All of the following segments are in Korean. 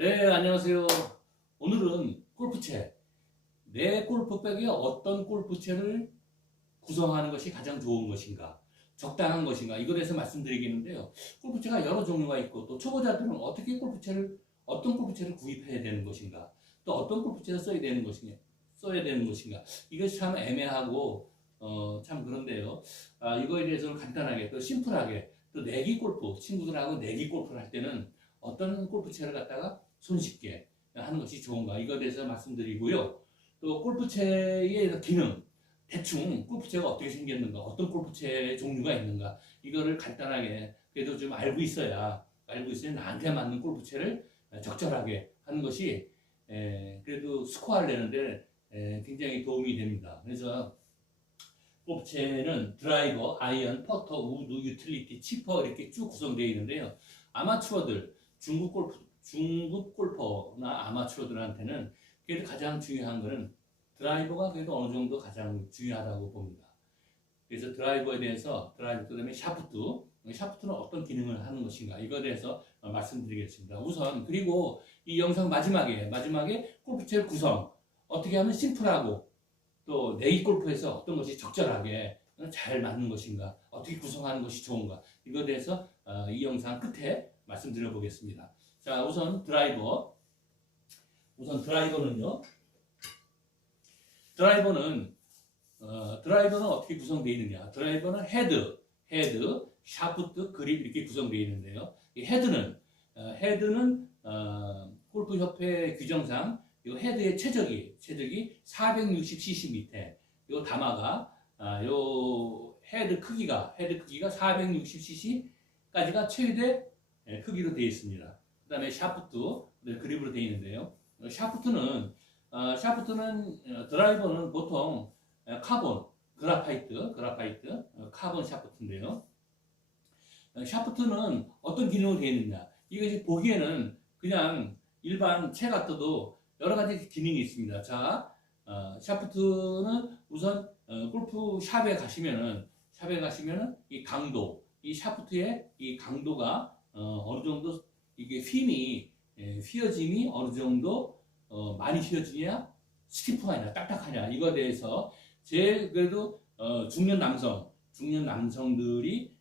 네, 안녕하세요. 오늘은 골프채. 내 골프백에 어떤 골프채를 구성하는 것이 가장 좋은 것인가, 적당한 것인가, 이거에 대해서 말씀드리겠는데요. 골프채가 여러 종류가 있고, 또 초보자들은 어떤 골프채를 구입해야 되는 것인가, 또 어떤 골프채를 써야 되는 것인가, 이것이 참 애매하고, 참 그런데요. 이거에 대해서는 간단하게, 또 심플하게, 또 내기 골프, 친구들하고 내기 골프를 할 때는 어떤 골프채를 갖다가 손쉽게 하는 것이 좋은가, 이거에 대해서 말씀드리고요. 또 골프채의 기능, 대충 골프채가 어떻게 생겼는가, 어떤 골프채 종류가 있는가, 이거를 간단하게 그래도 좀 알고 있어야 나한테 맞는 골프채를 적절하게 하는 것이 그래도 스코어를 내는데 굉장히 도움이 됩니다. 그래서 골프채는 드라이버, 아이언, 퍼터, 우드, 유틸리티, 치퍼 이렇게 쭉 구성되어 있는데요. 아마추어들, 중급 골퍼나 아마추어들한테는 그래도 가장 중요한 것은 드라이버가 그래도 어느 정도 가장 중요하다고 봅니다. 그래서 드라이버에 대해서 그다음에 샤프트는 어떤 기능을 하는 것인가, 이거에 대해서 말씀드리겠습니다. 우선 그리고 이 영상 마지막에 골프채 구성 어떻게 하면 심플하고 또 내기 골프에서 어떤 것이 적절하게 잘 맞는 것인가, 어떻게 구성하는 것이 좋은가, 이거에 대해서 이 영상 끝에 말씀드려 보겠습니다. 자, 드라이버는요. 드라이버는 어떻게 구성되어 있느냐? 드라이버는 헤드, 샤프트, 그립 이렇게 구성되어 있는데요. 이 헤드는 골프 협회 규정상 이 헤드의 최적이 460cc 밑에, 요 담화가 요 헤드 크기가 460cc까지가 최대 크기로 되어 있습니다. 그다음에 샤프트, 그립으로 되어 있는데요. 샤프트는 드라이버는 보통 카본, 그라파이트, 카본 샤프트인데요. 샤프트는 어떤 기능으로 되어 있느냐? 이것이 보기에는 그냥 일반 채 같아도 여러 가지 기능이 있습니다. 자, 샤프트는 우선 골프 샵에 가시면은 이 샤프트의 이 강도가 어느 정도, 이게 휘어짐이 어느 정도 많이 휘어지냐, 스티프하냐, 딱딱하냐, 이거에 대해서 제일 그래도 중년 남성들이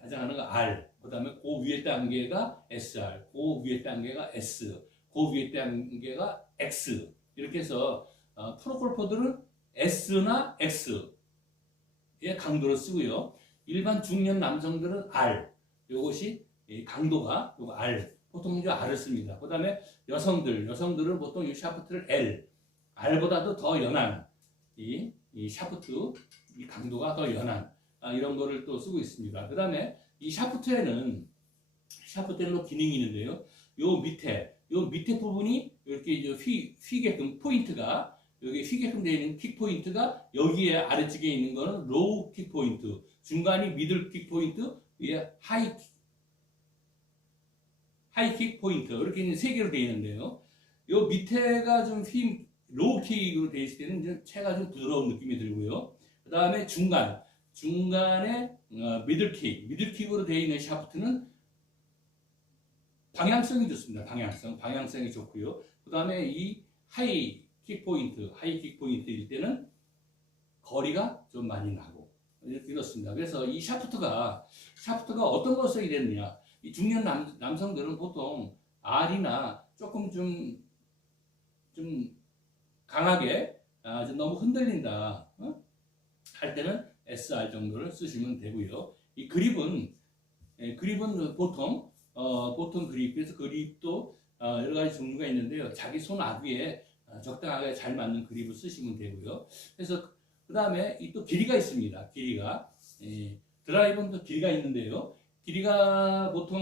가장 하는 거 R, 그다음에 그 위에 단계가 SR, 그 위에 단계가 S, 그 위에 단계가 X, 이렇게 해서 프로 골퍼들은 S나 X의 강도를 쓰고요. 일반 중년 남성들은 R, 요것이 강도가 요거 R, 보통 이제 R을 씁니다. 그다음에 여성들은 보통 이 샤프트를 L, R보다도 더 연한 이 샤프트, 이 강도가 더 연한 이런 거를 또 쓰고 있습니다. 그다음에 이 샤프트에는 또 기능이 있는데요. 요 밑에 부분이 이렇게 이제 휘게끔 포인트가, 여기 휘게끔 되어 있는 킥 포인트가, 여기에 아래쪽에 있는 거는 로우 킥 포인트, 중간이 미들 킥 포인트, 위에 하이 킥 포인트, 이렇게 세 개로 되어 있는데요. 요 밑에가 좀 로우 킥으로 되어 있을 때는 이제 채가 좀 부드러운 느낌이 들고요. 그 다음에 중간에 미들킥으로 되어 있는 샤프트는 방향성이 좋습니다. 방향성이 좋고요. 그 다음에 이 하이 킥 포인트일 때는 거리가 좀 많이 나고 이렇습니다. 그래서 이 샤프트가 어떤 것을 이랬느냐? 이 중년 남성들은 보통 R이나 조금 좀 강하게 너무 흔들린다 할 때는 SR 정도를 쓰시면 되고요. 이 그립은 보통 그립, 그래서 그립도 여러 가지 종류가 있는데요. 자기 손 아귀에 적당하게 잘 맞는 그립을 쓰시면 되고요. 그래서 그 다음에 또 길이가 있습니다. 드라이버는 또 길이가 있는데요. 길이가 보통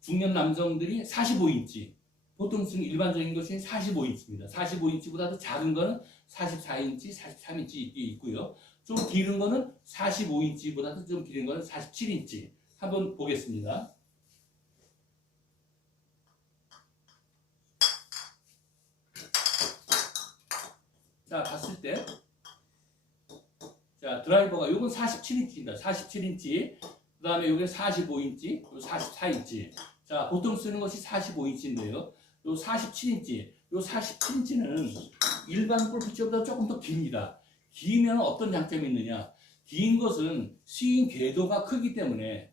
중년 남성들이 45인치, 보통 일반적인 것이 45인치입니다. 45인치보다도 작은 거는 44인치, 43인치 있고요. 좀 길은 거는 45인치보다도 좀 길은 거는 47인치. 한번 보겠습니다. 자, 봤을 때, 자, 드라이버가 요건 47인치입니다. 47인치. 그 다음에 요게 45인치, 44인치. 자, 보통 쓰는 것이 45인치인데요. 요 47인치, 요 47인치는 일반 골프채보다 조금 더 깁니다. 기면 어떤 장점이 있느냐? 긴 것은 스윙 궤도가 크기 때문에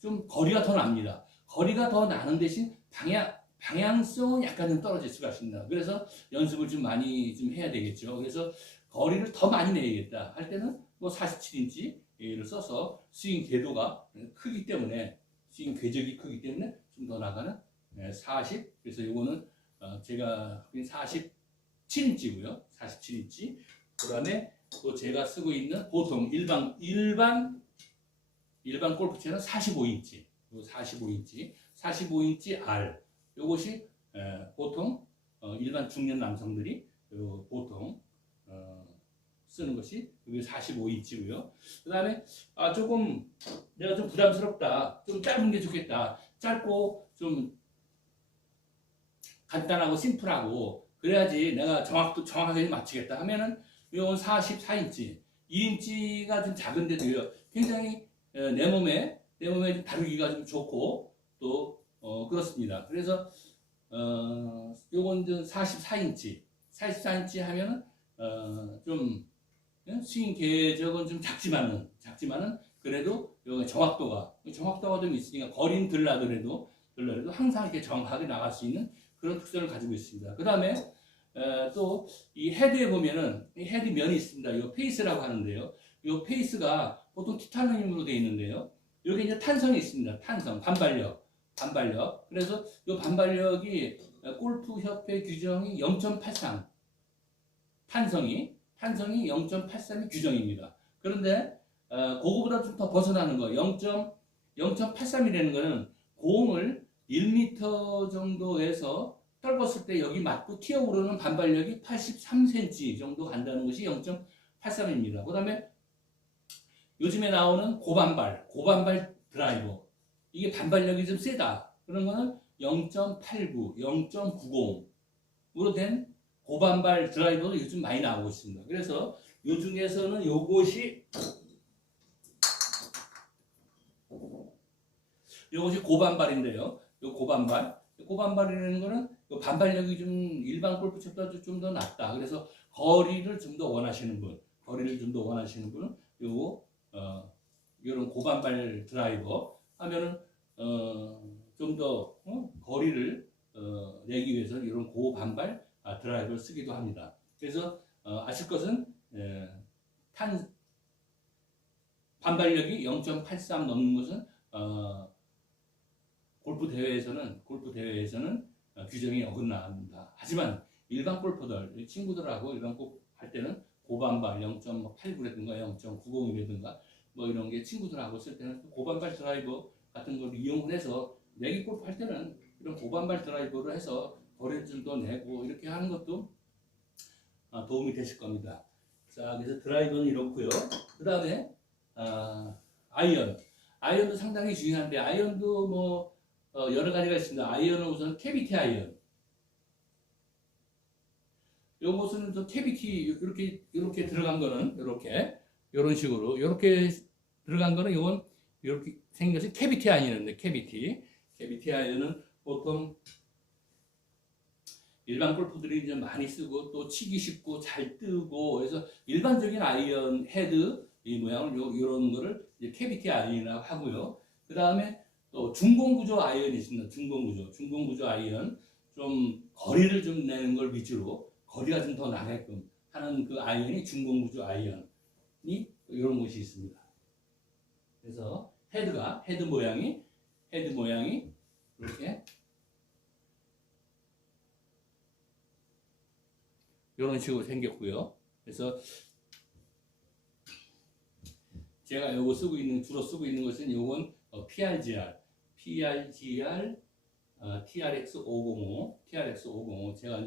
좀 거리가 더 납니다. 거리가 더 나는 대신 방향성은 약간 좀 떨어질 수가 있습니다. 그래서 연습을 좀 많이 좀 해야 되겠죠. 그래서 거리를 더 많이 내야겠다 할 때는 뭐 47인치를 써서 스윙 궤도가 크기 때문에 스윙 궤적이 크기 때문에 좀 더 나가는 40. 그래서 요거는 제가 47인치고요. 47인치. 그다음에 또 제가 쓰고 있는 보통 일반 골프채는 45인치. 45인치 R. 요것이 보통 일반 중년 남성들이 보통 쓰는 것이 여기 45인치고요. 그다음에 조금 내가 좀 부담스럽다. 좀 짧은 게 좋겠다. 짧고 좀 간단하고 심플하고 그래야지 내가 정확하게 맞추겠다 하면은 이건 44인치. 1인치가 좀 작은데도요. 굉장히 내 몸에 좀 다루기가 좀 좋고 또 그렇습니다. 그래서 요건 좀 44인치 하면은 좀 스윙 궤적은 좀 작지만은 그래도 여기 정확도가 좀 있으니까 거리는 덜 나더라도 항상 이렇게 정확하게 나갈 수 있는 그런 특성을 가지고 있습니다. 그 다음에 또 이 헤드에 보면은 이 헤드 면이 있습니다. 이 페이스라고 하는데요. 이 페이스가 보통 티타늄으로 되어 있는데요. 여기 이제 탄성이 있습니다. 반발력. 그래서 이 반발력이 골프협회 규정이 0.83. 탄성이 0.83이 규정입니다. 그런데 그거보다 좀 더 벗어나는 거 0.83이라는 거는 공을 1m 정도에서 떨궜을 때 여기 맞고 튀어오르는 반발력이 83cm 정도 간다는 것이 0.83입니다. 그 다음에 요즘에 나오는 고반발 드라이버 이게 반발력이 좀 세다. 그런 거는 0.89, 0.90으로 된 고반발 드라이버도 요즘 많이 나오고 있습니다. 그래서 요 중에서는 요것이 고반발인데요. 요 고반발이라는 거는 요 반발력이 좀 일반 골프채보다 좀 더 낮다. 그래서 거리를 좀 더 원하시는 분은 요거 요런 고반발 드라이버 하면은 좀 더 거리를 내기 위해서 이런 고반발 드라이버를 쓰기도 합니다. 그래서 아실 것은 반발력이 0.83 넘는 것은 골프 대회에서는 규정이 어긋납니다. 하지만 일반 골퍼들 친구들하고 일반 골프 할 때는 고반발 0.89라든가 0.90이라든가 뭐 이런 게 친구들하고 쓸 때는 고반발 드라이버 같은 걸 이용해서 내기 골프 할 때는 이런 고반발 드라이버를 해서 거리를 좀 더 내고 이렇게 하는 것도 도움이 되실 겁니다. 자, 그래서 드라이버는 이렇고요. 그 다음에 아이언도 상당히 중요한데 아이언도 뭐 여러 가지가 있습니다. 아이언은 우선 캐비티 아이언. 요것은 좀 캐비티 이렇게 들어간 거는 이런 식으로 이렇게 들어간 거는 요건 이렇게 생긴 것이 캐비티 아이언인데 캐비티 아이언은 보통 일반 골프들이 이제 많이 쓰고 또 치기 쉽고 잘 뜨고 그래서 일반적인 아이언 헤드 이 모양을 이런 거를 이제 캐비티 아이언이라고 하고요. 그 다음에 또 중공구조 아이언이 있습니다. 중공구조 아이언 좀 거리를 좀 내는 걸 위주로 거리가 좀 더 나게끔 하는 그 아이언이 중공구조 아이언이 이런 것이 있습니다. 그래서 헤드 모양이 이렇게 이런 식으로 생겼고요. 그래서 제가 요거 주로 쓰고 있는 것은 요건 PRGR TRX505 제가 이제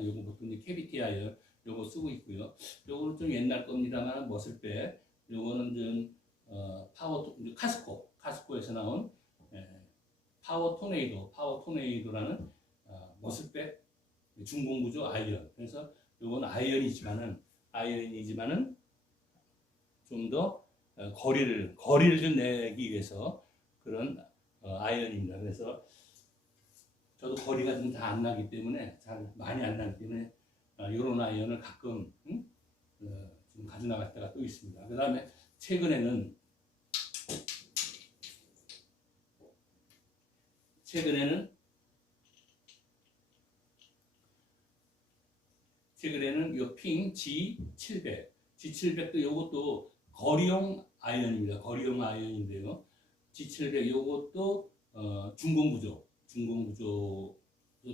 요거 보통 이제 캐비티 아이언 요거 쓰고 있고요. 요거는 좀 옛날 겁니다만 머슬백 요거는 좀 카스코에서 나온 파워 토네이도라는 머슬백 중공구조 아이언. 그래서 요건 아이언이지만은 좀 더 거리를 좀 내기 위해서 그런 아이언입니다. 그래서 저도 거리가 좀 잘 안 나기 때문에 잘 많이 안 나기 때문에 이런 아이언을 가끔 좀 가져나갈 때가 또 있습니다. 그 다음에 최근에는 요 핑 G700도 요것도 거리용 아이언입니다. 거리용 아이언인데요. G700 요것도 중공구조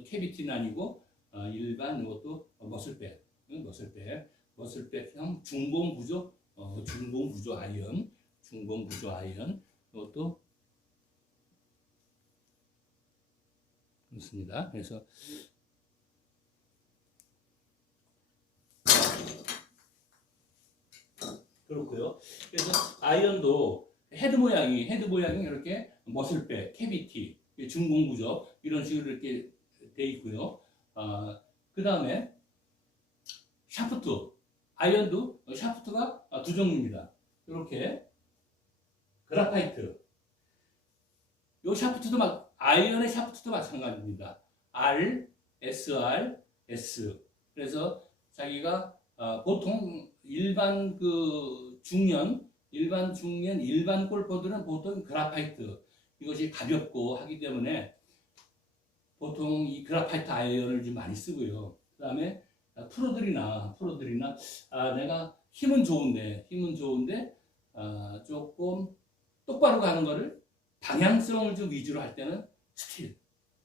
캐비티는 아니고 일반 요것도 머슬백형 중공구조 아이언 이것도 그렇습니다. 그래서 그렇고요. 그래서 아이언도 헤드 모양이 이렇게 머슬백, 캐비티, 중공구조 이런 식으로 이렇게 돼 있고요. 그 다음에 샤프트, 아이언도 샤프트가 두 종류입니다. 이렇게 그라파이트. 요 샤프트도 아이언의 샤프트도 마찬가지입니다. R, SR, S. 그래서 자기가 보통 일반 일반 골퍼들은 보통 그라파이트 이것이 가볍고 하기 때문에 보통 이 그라파이트 아이언을 좀 많이 쓰고요. 그 다음에 프로들이나 내가 힘은 좋은데 조금 똑바로 가는 거를 방향성을 좀 위주로 할 때는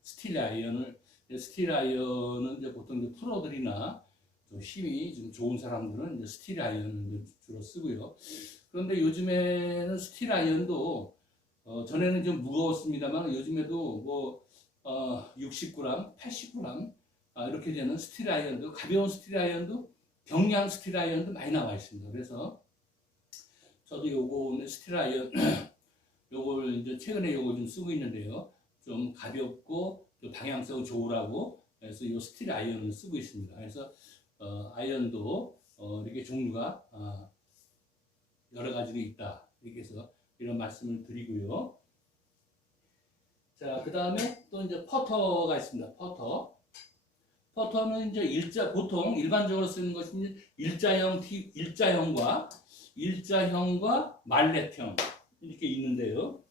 스틸 아이언은 이제 보통 이제 프로들이나 좀 힘이 좀 좋은 사람들은 이제 스틸 아이언을 주로 쓰고요. 그런데 요즘에는 스틸 아이언도 전에는 좀 무거웠습니다만 요즘에도 뭐 60g, 80g 이렇게 되는 스틸 아이언도 가벼운 스틸 아이언도 경량 스틸 아이언도 많이 나와 있습니다. 그래서 저도 요거 스틸 아이언 요걸 이제 최근에 요걸 좀 쓰고 있는데요. 좀 가볍고 또 방향성 좋으라고 그래서 요 스틸 아이언을 쓰고 있습니다. 그래서 아이언도 이렇게 종류가 여러 가지가 있다. 이렇게 해서 이런 말씀을 드리고요. 자, 그 다음에 또 이제 퍼터가 있습니다. 퍼터는 이제 보통 일반적으로 쓰는 것은 일자형과 말렛형 이렇게 있는데요.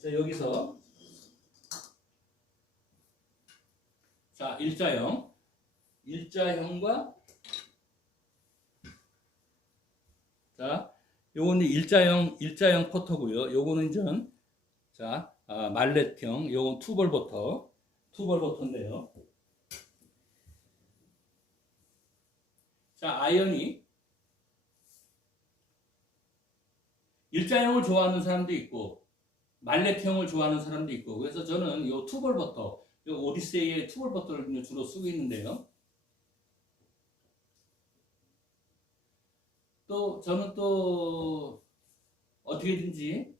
자, 여기서 자, 일자형과 자, 요거는 일자형 퍼터고요. 요거는 자, 말렛형, 요건 투볼 버터인데요. 자, 아이언이 일자형을 좋아하는 사람도 있고 말렛형을 좋아하는 사람도 있고 그래서 저는 요 투볼 버터, 요 오디세이의 투볼 버터를 주로 쓰고 있는데요. 또 저는 또 어떻게든지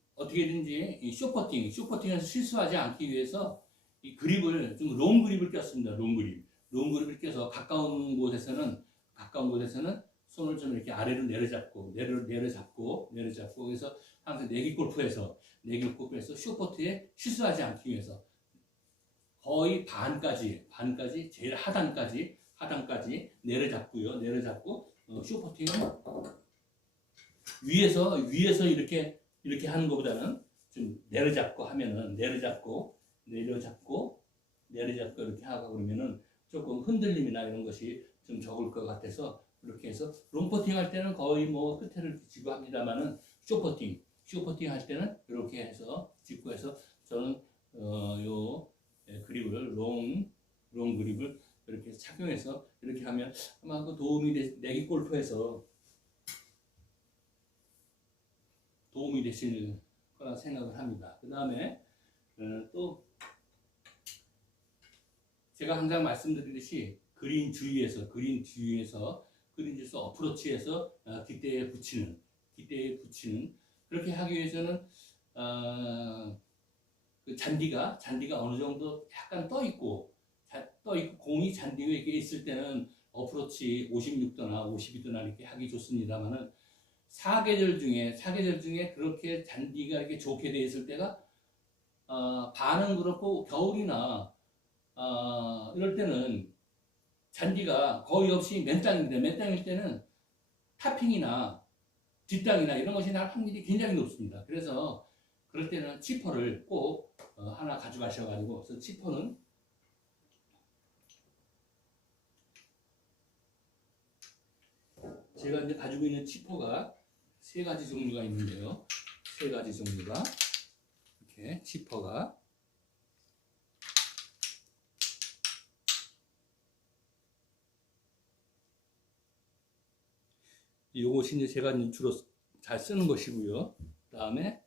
이 쇼퍼팅에서 실수하지 않기 위해서 이 그립을 좀 롱 그립을 꼈습니다. 롱 그립을 껴서 가까운 곳에서는 손을 좀 이렇게 아래로 내려잡고 그래서 항상 내기 골프에서 쇼퍼트에 실수하지 않기 위해서 거의 반까지 제일 하단까지 내려잡고 쇼퍼팅을 위에서 이렇게 하는 것보다는 좀 내려잡고 이렇게 하고 그러면은 조금 흔들림이나 이런 것이 좀 적을 것 같아서 이렇게 해서 롱퍼팅 할 때는 거의 뭐 끝에를 짚고 합니다만은 쇼퍼팅 할 때는 이렇게 해서 짚고 해서 저는 요 그립을 롱 그립을 이렇게 착용해서 이렇게 하면 아마 그 내기 골프에서 도움이 되실 거라 생각을 합니다. 그 다음에 또 제가 항상 말씀드리듯이 그린 주위에서 어프로치에서 깃대에 붙이는 그렇게 하기 위해서는 그 잔디가 어느 정도 약간 떠 있고 공이 잔디 위에 이렇게 있을 때는 어프로치 56도나 52도나 이렇게 하기 좋습니다만은 사계절 중에 그렇게 잔디가 이렇게 좋게 되어 있을 때가 반은 그렇고 겨울이나 이럴 때는 잔디가 거의 없이 맨땅인데, 맨땅일 때는 타핑이나 뒷땅이나 이런 것이 날 확률이 굉장히 높습니다. 그래서 그럴 때는 치퍼를 꼭 하나 가져가셔가지고, 그래서 치퍼는 제가 이제 가지고 있는 치퍼가 세 가지 종류가 있는데요. 세 가지 종류가 이렇게 치퍼가 요것이 이제 제가 주로 잘 쓰는 것이고요. 그다음에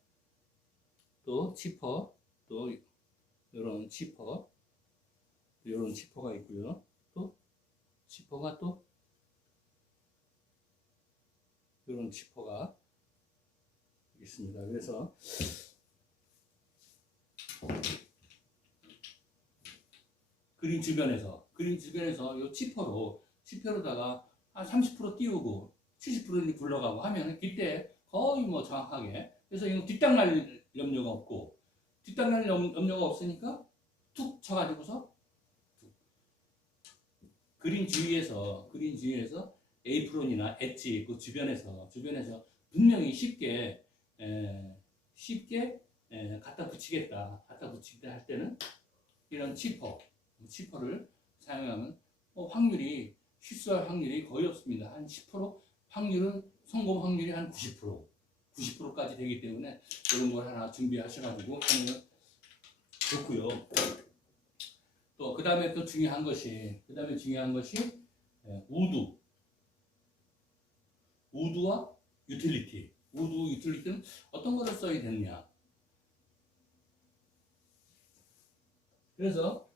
또 치퍼, 또 이런 치퍼, 이런 치퍼가 있고요. 또 치퍼가 또 이런 치퍼가 있습니다. 그래서 그림 주변에서 이 치퍼로다가 한 30% 띄우고 70% 굴러가고 하면 그때 거의 뭐 정확하게, 그래서 이거 뒷땅 날 염려가 없고, 뒷땅 날 염려가 없으니까 툭 쳐가지고서 그린 주위에서 에이프론이나 엣지 그 주변에서 분명히 쉽게 갖다 붙이겠다 할 때는 이런 치퍼를 사용하면 확률이, 실수할 확률이 거의 없습니다. 한 10%, 성공 확률이 한 90%까지 되기 때문에 이런 걸 하나 준비하셔가지고 하면 좋고요. 또 그 다음에 또 중요한 것이 우드와 유틸리티. 유틸리티는 어떤 것을 써야 되느냐. 그래서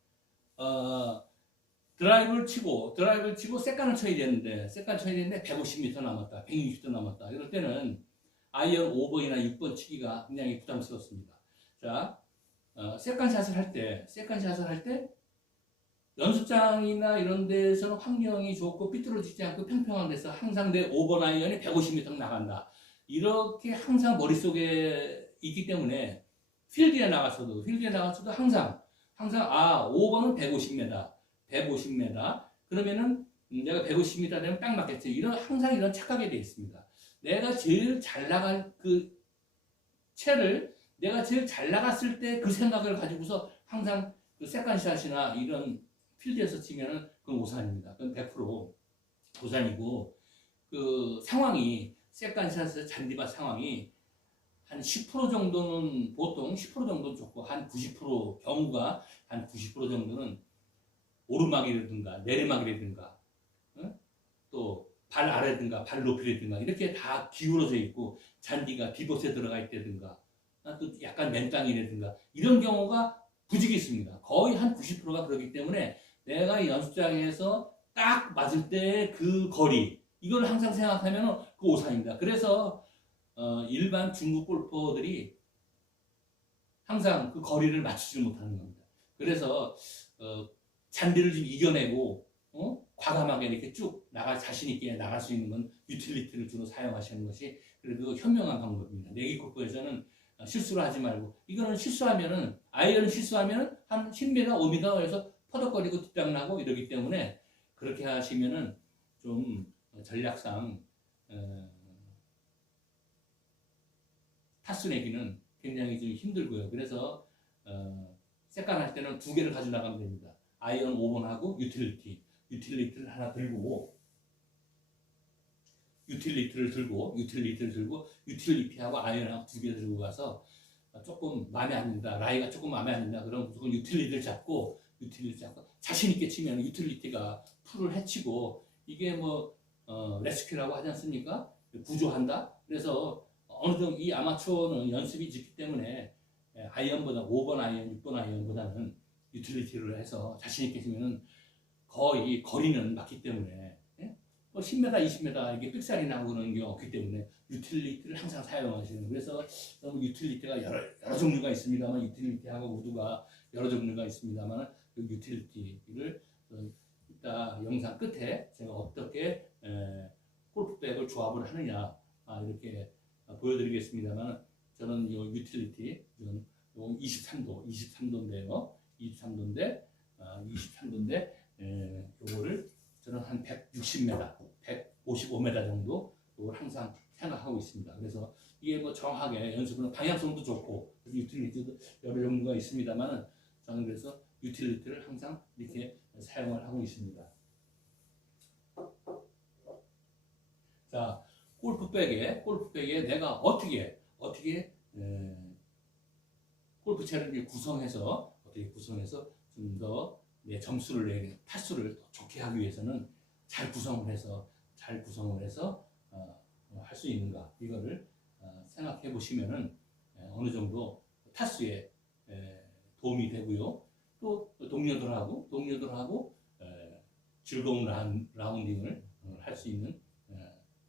드라이브를 치고 세컨을 쳐야 되는데 150m 남았다, 160m 남았다. 이럴 때는 아이언 5번이나 6번 치기가 굉장히 부담스럽습니다. 자, 세컨샷을 할 때 연습장이나 이런 데서는 환경이 좋고 삐뚤어지지 않고 평평한 데서 항상 내 5번 아이언이 150m 나간다. 이렇게 항상 머릿속에 있기 때문에 필드에 나가서도 항상 5번은 150m 그러면은 내가 150m 되면 딱 맞겠지. 항상 이런 착각이 되어 있습니다. 내가 제일 잘 나갈 그 채를 내가 제일 잘 나갔을 때 그 생각을 가지고서 항상 그 세컨샷이나 이런 필드에서 치면은 그건 오산입니다. 그건 100% 오산이고, 그 상황이 세컨샷에서 잔디밭 상황이 한 10% 정도는, 보통 10% 정도는 좋고, 한 90% 경우가 한 90% 정도는 오르막이라든가 내리막이라든가 또 발 아래든가 발 높이라든가 이렇게 다 기울어져 있고 잔디가 디봇에 들어가 있다든가 또 약간 맨땅이라든가 이런 경우가 부지기 있습니다. 거의 한 90%가 그렇기 때문에 내가 연습장에서 딱 맞을 때 그 거리, 이걸 항상 생각하면 그 오산입니다. 그래서 일반 중국 골퍼들이 항상 그 거리를 맞추지 못하는 겁니다. 그래서 잔디를 좀 이겨내고 과감하게 이렇게 쭉 자신 있게 나갈 수 있는 건 유틸리티를 주로 사용하시는 것이 그래도 현명한 방법입니다. 내기 골프에서는 실수를 하지 말고, 이거는 아이언 실수하면 한 10m, 5m에서 퍼덕거리고 뒷땅나고 이러기 때문에 그렇게 하시면은 좀 전략상 타수 내기는 굉장히 좀 힘들고요. 그래서 세컨 할 때는 두 개를 가지고 나가면 됩니다. 아이언 5번하고 유틸리티를 하나 들고, 유틸리티하고 아이언하고 두 개 들고 가서 조금 마음에 안 든다, 라이가 조금 마음에 안 든다, 그럼 무조건 유틸리티를 잡고 자신 있게 치면 유틸리티가 풀을 해치고, 이게 뭐 레스큐라고 하지 않습니까? 구조한다. 그래서 어느 정도 이 아마추어는 연습이 짙기 때문에 아이언보다 5번 아이언, 6번 아이언보다는 유틸리티를 해서 자신 있게 치면은 거의 거리는 맞기 때문에 10m, 20m 이게 삑살이 나고 그러는 게 없기 때문에 유틸리티를 항상 사용하시는. 그래서 유틸리티가 여러 종류가 있습니다만, 유틸리티하고 우드가 여러 종류가 있습니다만, 그 유틸리티를 이따 영상 끝에 제가 어떻게 골프백을 조합을 하느냐 이렇게 보여드리겠습니다만, 저는 이 유틸리티 23도인데요. 23도인데 23도인데 요거를 저는 한 160m, 155m 정도 요걸 항상 생각하고 있습니다. 그래서 이게 뭐 정확하게 연습은 방향성도 좋고 유틸리티도 여러 종류가 있습니다만 저는 그래서 유틸리티를 항상 이렇게 사용을 하고 있습니다. 자, 골프백에 내가 어떻게 골프채를 구성해서 좀 더 내 점수를 내게 타수를 더 좋게 하기 위해서는 잘 구성을 해서 할 수 있는가 이거를 생각해 보시면은 어느 정도 타수에 도움이 되고요. 또 동료들하고 즐거운 라운딩을 할 수 있는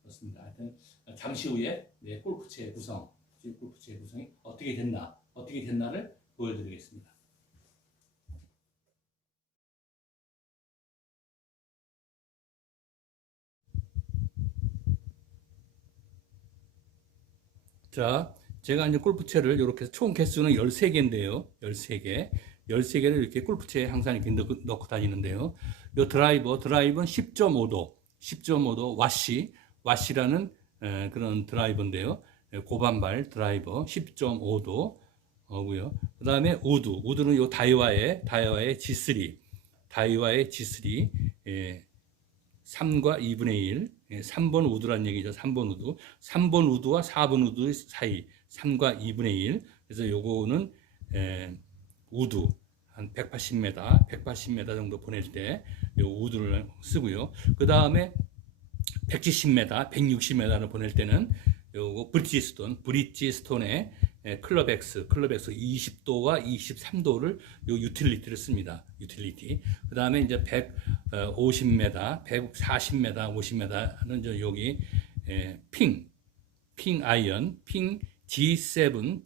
그렇습니다. 하여튼 잠시 후에 내 골프채 구성이 어떻게 됐나를 보여드리겠습니다. 자, 제가 이제 골프채를 이렇게 총 개수는 13개인데요. 13개를 이렇게 골프채에 항상 이렇게 넣고 다니는데요. 이 드라이버는 10.5도 와시라는 그런 드라이버인데요. 고반발 드라이버 10.5도고요. 그 다음에 우드는 요 다이와의 G3 3과 2분의 1 3번 우드란 얘기죠. 3번 우드와 4번 우드 사이 3과 2분의 1 그래서 요거는 우드 한 180m 정도 보낼 때 요 우드를 쓰고요. 그 다음에 170m, 160m를 보낼 때는 요거 브릿지스톤의 클럽 X 20도와 23도를 요 유틸리티를 씁니다. 그 다음에 이제 150m, 140m, 50m는 저 여기 핑 아이언, 핑 G7,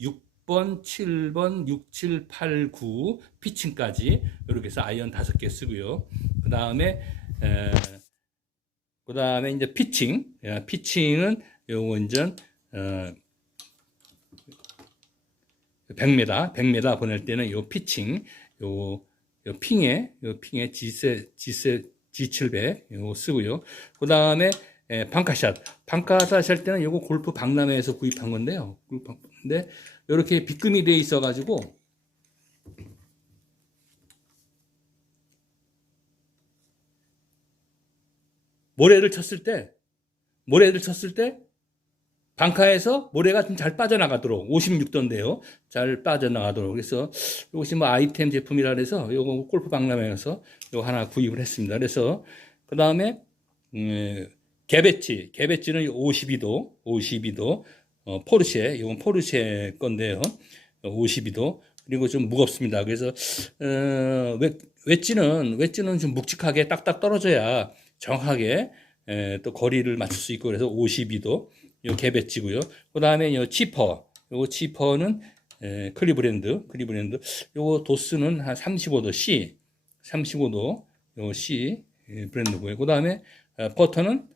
6번, 7번, 6, 7, 8, 9 피칭까지 이렇게 해서 아이언 5개 쓰고요. 그 다음에 이제 피칭은 요거 이제 100m 보낼 때는 요 피칭 요 핑에 G700 요거 쓰고요. 그 다음에 방카샷 할 때는 요거 골프 박람회에서 구입한 건데요. 근데 이렇게 빗금이 되어 있어 가지고 모래를 쳤을 때 방카에서 모래가 좀 잘 빠져나가도록 56도인데요. 잘 빠져나가도록 그래서 이것이 뭐 아이템 제품이라 그래서 요거 골프 박람회에서 요거 하나 구입을 했습니다. 그래서 그 다음에 개배지는 52도 포르쉐 이건 포르쉐 건데요. 52도 그리고 좀 무겁습니다. 그래서 웨지는 좀 묵직하게 딱딱 떨어져야 정확하게 또 거리를 맞출 수 있고 그래서 52도 요 개배지고요. 그 다음에 요 치퍼는 클리브랜드 요거 도스는 한 35도 요 C 브랜드고요. 그 다음에 퍼터는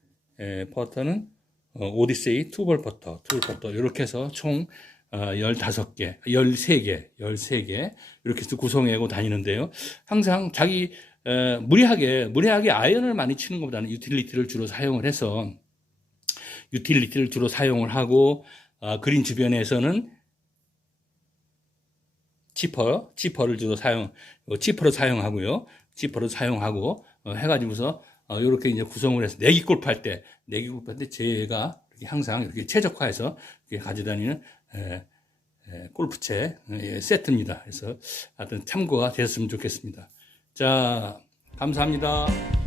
오디세이 투볼 퍼터 이렇게 해서 총 13개 이렇게 해서 구성하고 다니는데요. 항상 자기 무리하게 아이언을 많이 치는 것보다는 유틸리티를 주로 사용을 하고 그린 주변에서는 치퍼를 주로 치퍼로 사용하고요. 해가지고서 이렇게 이제 구성을 해서 내기 골프 할 때 제가 항상 이렇게 최적화해서 이렇게 가져다니는 골프채 세트입니다. 그래서 하여튼 참고가 되었으면 좋겠습니다. 자, 감사합니다.